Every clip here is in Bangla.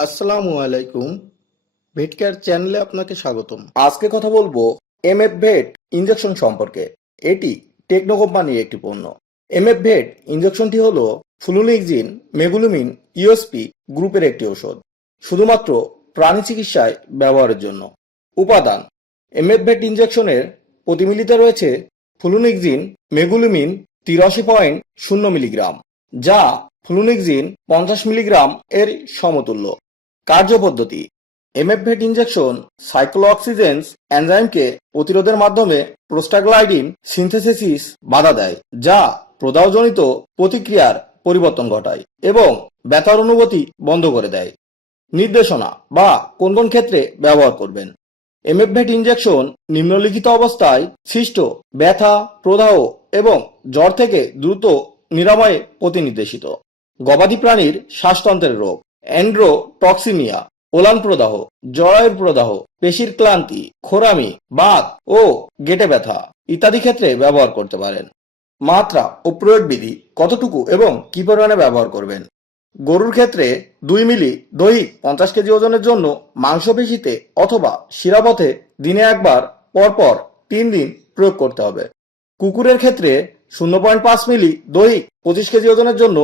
আসসালামু আলাইকুম। ভেটকেয়ার চ্যানেলে আপনাকে স্বাগতম। আজকে কথা বলব এমএফ ভেট ইনজেকশন সম্পর্কে। এটি টেকনো কোম্পানির একটি পণ্য। এমএফ ভেট ইনজেকশনটি হলো ফ্লুনিক্সিন মেগুলুমিন ইউএসপি গ্রুপের একটি ওষুধ শুধুমাত্র প্রাণী চিকিৎসায় ব্যবহারের জন্য। উপাদান। এমএফ ভেট ইনজেকশনের প্রতিমিলিতে রয়েছে ফ্লুনিক্সিন মেগুলুমিন তিরাশি পয়েন্ট শূন্য মিলিগ্রাম, যা ফ্লুনিক্সিন পঞ্চাশ মিলিগ্রাম এর সমতুল্য। কার্যপদ্ধতি। এমএফভেট ইনজেকশন সাইক্লোঅক্সিজেন্স এনজাইমকে প্রতিরোধের মাধ্যমে প্রোস্টাগ্লাইডিন সিনথেসিস বাধা দেয়, যা প্রদাহজনিত প্রতিক্রিয়ার পরিবর্তন ঘটায় এবং ব্যথার অনুভূতি বন্ধ করে দেয়। নির্দেশনা বা কোন কোন ক্ষেত্রে ব্যবহার করবেন। এমএফভেট ইনজেকশন নিম্নলিখিত অবস্থায় সৃষ্ট ব্যথা, প্রদাহ এবং জ্বর থেকে দ্রুত নিরাময়ে প্রতিনির্দেশিত। গবাদি প্রাণীর শ্বাসতন্ত্রের রোগ। অ্যান্ড্রোটক্সিমিয়া, ওলান প্রদাহ, জরায়ুর প্রদাহ, পেশির ক্লান্তি, খোরামি বাত ও গেটে ব্যথা ইত্যাদি ক্ষেত্রে ব্যবহার করতে পারেন। মাত্রা ও প্রয়োগ বিধি কতটুকু এবং কি পরিমাণে ব্যবহার করবেন? গরুর ক্ষেত্রে দুই মিলি দৈহিক পঞ্চাশ কেজি ওজনের জন্য মাংসপেশিতে অথবা শিরাপথে দিনে একবার, পরপর তিন দিন প্রয়োগ করতে হবে। কুকুরের ক্ষেত্রে শূন্য পয়েন্ট পাঁচ মিলি দৈহিক পঁচিশ কেজি ওজনের জন্য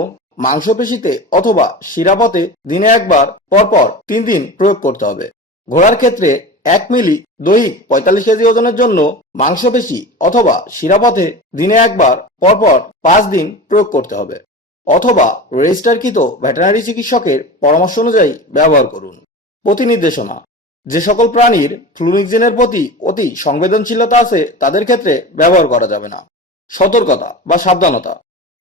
মাংসপেশিতে অথবা শিরাপথে দিনে একবার, পরপর তিন দিন প্রয়োগ করতে হবে। ঘোড়ার ক্ষেত্রে এক মিলি দৈহিক পঁয়তাল্লিশ কেজি ওজনের জন্য মাংসপেশি অথবা শিরাপথে দিনে একবার, পরপর পাঁচ দিন প্রয়োগ করতে হবে। অথবা রেজিস্টারকৃত ভেটেরিনারি চিকিৎসকের পরামর্শ অনুযায়ী ব্যবহার করুন। প্রতি নির্দেশনা যে সকল প্রাণীর ফ্লুনিক্সিনের প্রতি অতি সংবেদনশীলতা আছে, তাদের ক্ষেত্রে ব্যবহার করা যাবে না। সতর্কতা বা সাবধানতা।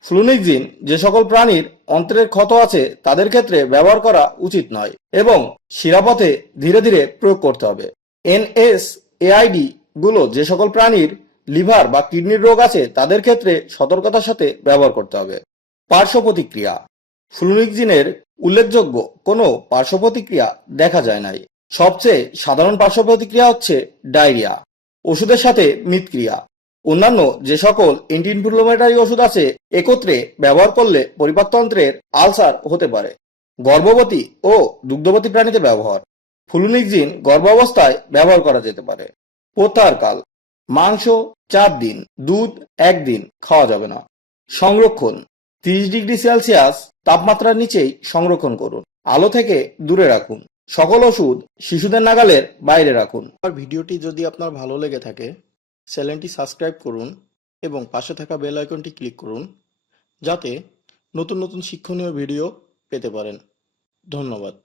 ফ্লুনিক্সিন যে সকল প্রাণীর অন্ত্রের ক্ষত আছে, তাদের ক্ষেত্রে ব্যবহার করা উচিত নয় এবং শিরাপথে ধীরে ধীরে প্রয়োগ করতে হবে। এনএস এআইডি গুলো যে সকল প্রাণীর লিভার বা কিডনির রোগ আছে, তাদের ক্ষেত্রে সতর্কতার সাথে ব্যবহার করতে হবে। পার্শ্ব প্রতিক্রিয়া। ফ্লুনিক্সিনের উল্লেখযোগ্য কোনো পার্শ্ব প্রতিক্রিয়া দেখা যায় নাই। সবচেয়ে সাধারণ পার্শ্ব প্রতিক্রিয়া হচ্ছে ডায়রিয়া, ওষুধের সাথে মিতক্রিয়া। অন্যান্য যে সকল এন্টি ইনফ্লুমেটারি ওষুধ আছে, একত্রে ব্যবহার করলে পরিপাকতন্ত্রের আলসার হতে পারে। গর্ভবতী ও দুগ্ধবতী প্রাণীতে ব্যবহার। ফ্লুনিক্সিন গর্ভাবস্থায় ব্যবহার করা যেতে পারে। প্রত্যাহারকাল মাংস চার দিন, দুধ একদিন খাওয়া যাবে না। সংরক্ষণ। তিরিশ ডিগ্রি সেলসিয়াস তাপমাত্রার নিচেই সংরক্ষণ করুন। আলো থেকে দূরে রাখুন। সকল ওষুধ শিশুদের নাগালের বাইরে রাখুন। আর ভিডিওটি যদি আপনার ভালো লেগে থাকে চ্যানেলটি সাবস্ক্রাইব করুন এবং পাশে থাকা বেল আইকনটি ক্লিক করুন যাতে নতুন নতুন শিক্ষণীয় ভিডিও পেতে পারেন। ধন্যবাদ।